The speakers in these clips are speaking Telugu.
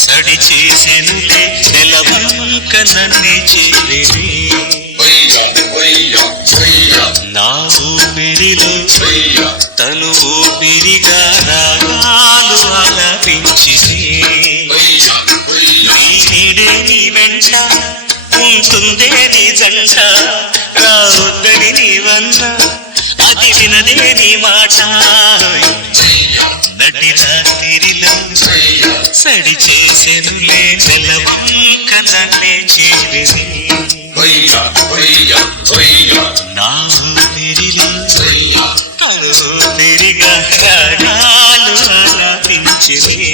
సడి చేసెనులే నెలవంక నన్ను చేరిని నా ఊపిరిలో తను ఊపిరిగా రాగాలు ఆలపించిని నీడే నీ వెంట ఉంటుందే నీ జంట రావద్దని నీవన్నా అది వినదే నీ మాట నటి రాత్రిలో సడి చేసెనులే నెలవంక నన్నే చేరిని నా ఊపిరిలో తను ఊపిరిగా రాగాలు ఆలపించిని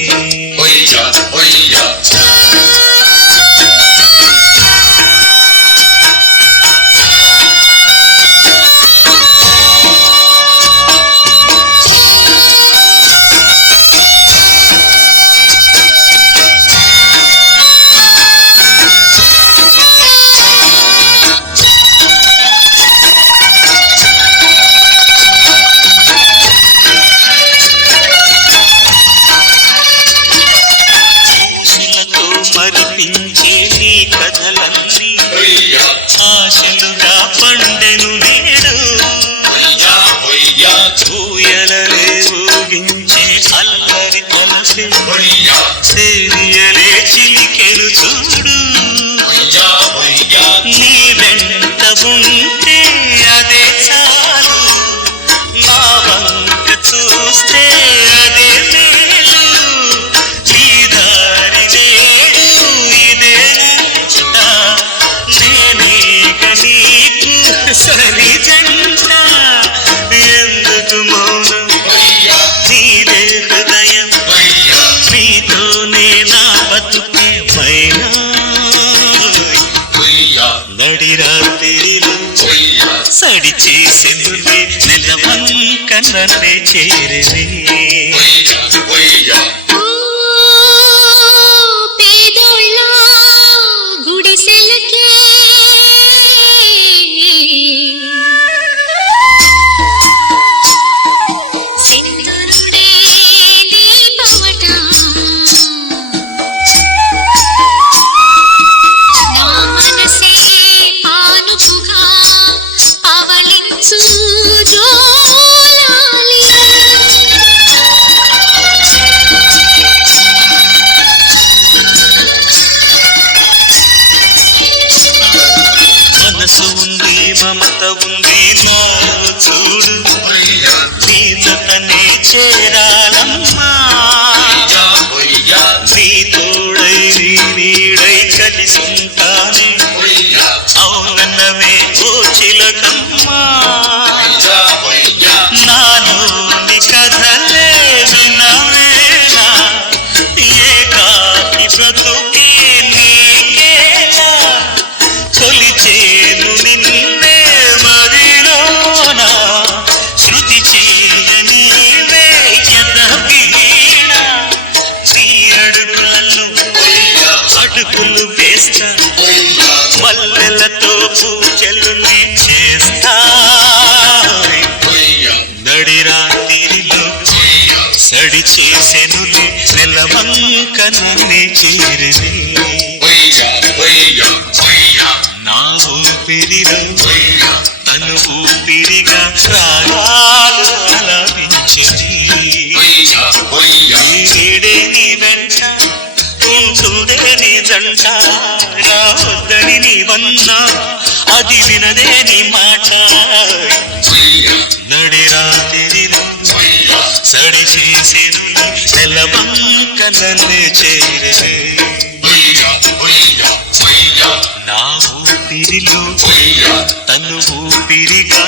మరిపించే నీ కథలన్నీ ఆశలుగా పండెను నేడు ఊయలలే ఊగించే అల్లరి కొలసి సేవియలే చిలికెను చూడు నీ వెంట ఉంటే అదే చాలు నా వంక చూస్తే అదే మేలు నీ దారి సరి జంట ఎందుకు మౌనం నీదే హృదయం నీతోనే నా బతుకే మైనా నడి రాత్రిలో సడి చేసెనులే నెలవంక నన్నే చేరిని మనసు ఉంది మమత ఉంది నాలో చూడు నీ జతనే చేరాలమ్మా నీ తోడై నీ నీడై కలిసుంటానే అవునన్నవే ఓ చిలకమ్మా నాలోని కథలే వినవేనా ఏకాకి బ్రతుకే నీకేనా కొలిచేను నిన్నే మదిలోనా శృతి చేయనీవే ఎదవీణ నీ అడుగులను అడుగులు వేస్తా మల్లెలతో పూజలు నీ చేస్తా నడి రాత్రిలో సడి చేసెనులే నెలవంక నన్నే చేరిని నా ఊపిరిలో తను ఊపిరిగా రాగాలు ఆలపించిని నీడే నీ వెంట ఉంటుందే నీ జంట రావద్దని నీవన్నా అది వినదే నీ మాట నడి రాత్రిలో సడి చేసెనులే నెలవంక నన్నే చేరిని నా ఊపిరిలో తను ఊపిరిగా